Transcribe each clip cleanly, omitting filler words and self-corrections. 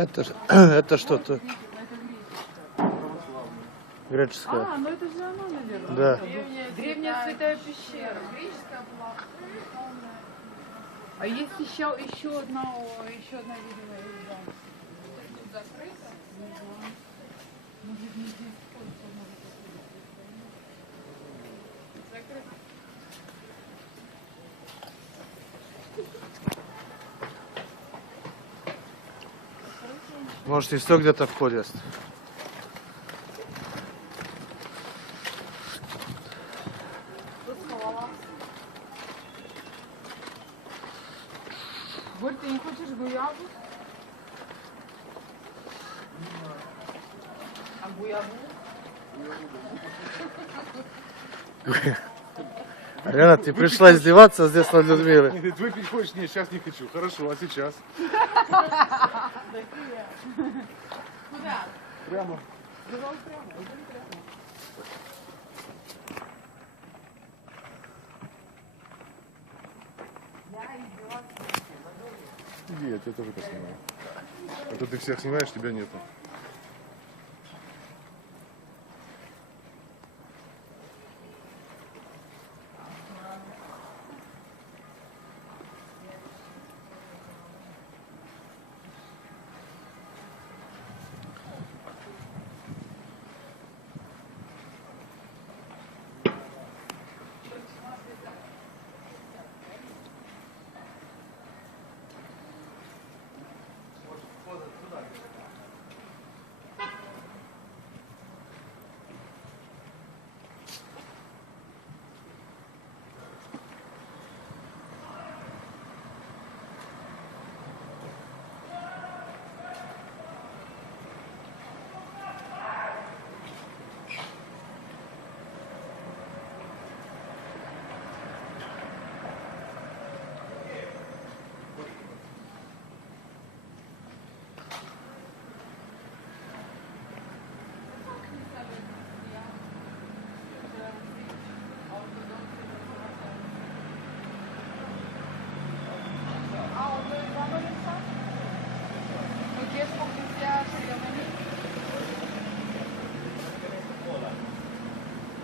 Это что-то греческое. А, ну это же оно, наверное. Да. Древняя святая пещера. А есть еще одна, видимо, изба. Тут закрыто? Не знаю. Может, не здесь закрыто. Может, и что где-то входит. Борь, ты не хочешь гуяву? А гуяву? Алена, ты пришла издеваться здесь над Людмилой. Говорит, выпить хочешь? Нет, сейчас не хочу. Хорошо, а сейчас? Куда? Прямо. Сказал прямо, идем прямо. Иди, я тебя тоже поснимаю. А то ты всех снимаешь, тебя нету.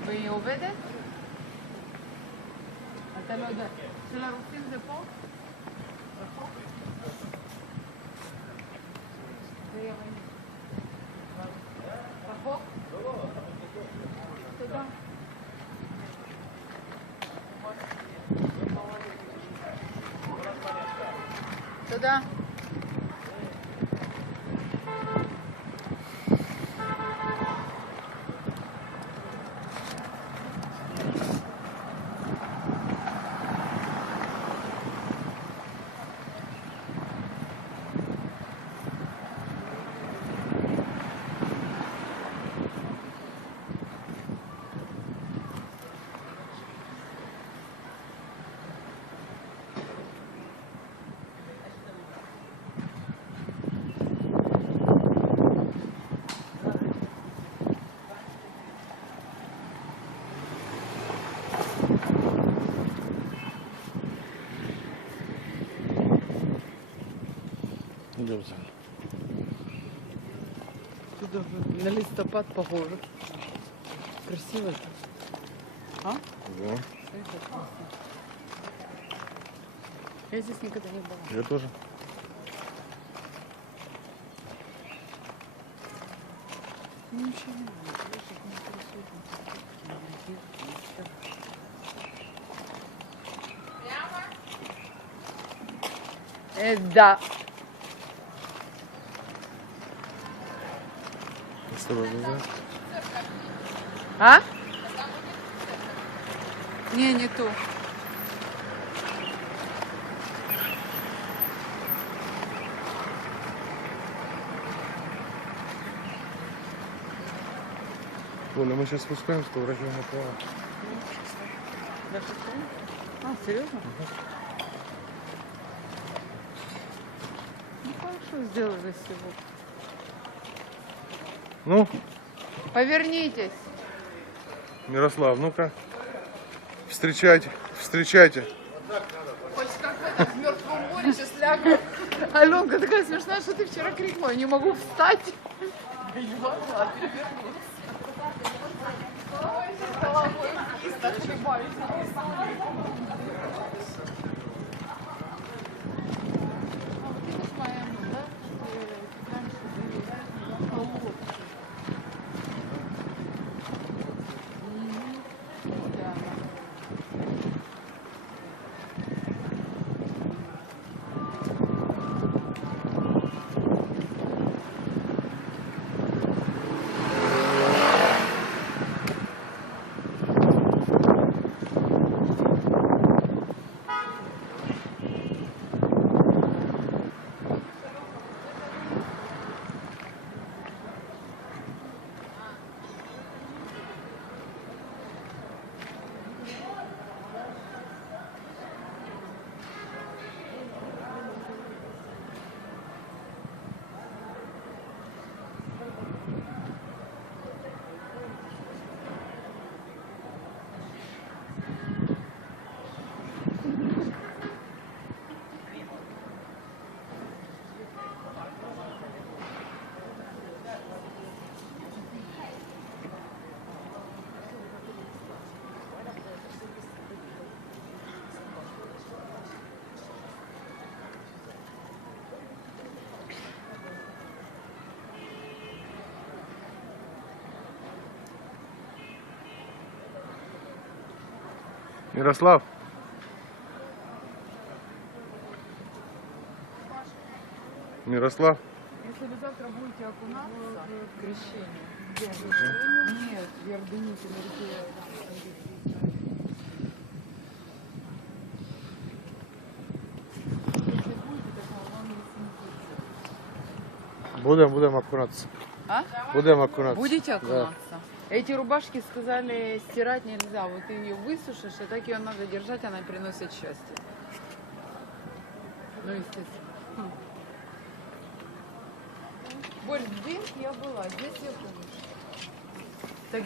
והיא עובדת? אתה לא יודע. של הרופאים זה פה? רחוק? רחוק? תודה. תודה. Идемте. Тут на листопад похоже. Красиво это. А? Да. Это классно. Я здесь никогда не была. Я тоже. Ну, ничего не надо. Да. А? Не ту. Оля, мы сейчас спускаемся, поворачиваем направо. А, серьезно? Ну хорошо сделали сегодня. Ну, Повернитесь. Мирослав, ну-ка. Встречайте, встречайте. Хоть как в Мертвом море сейчас лягу. Аленка такая смешная, что ты вчера крикнула, не могу встать. Я не могла перевернуться. Головой вниз, отшибаюсь. Мирослав. Мирослав. Если вы завтра будете окунаться в крещение, нет, в Вердените на реке. Если будете, так вам не смутится. Будемо окунатися. А? Будемо окунатися. Будете Да. окунаться? Эти рубашки сказали, стирать нельзя. Вот ты ее высушишь, и так ее надо держать, она приносит счастье. Ну, естественно. Борь, здесь я была, здесь я помню. Так,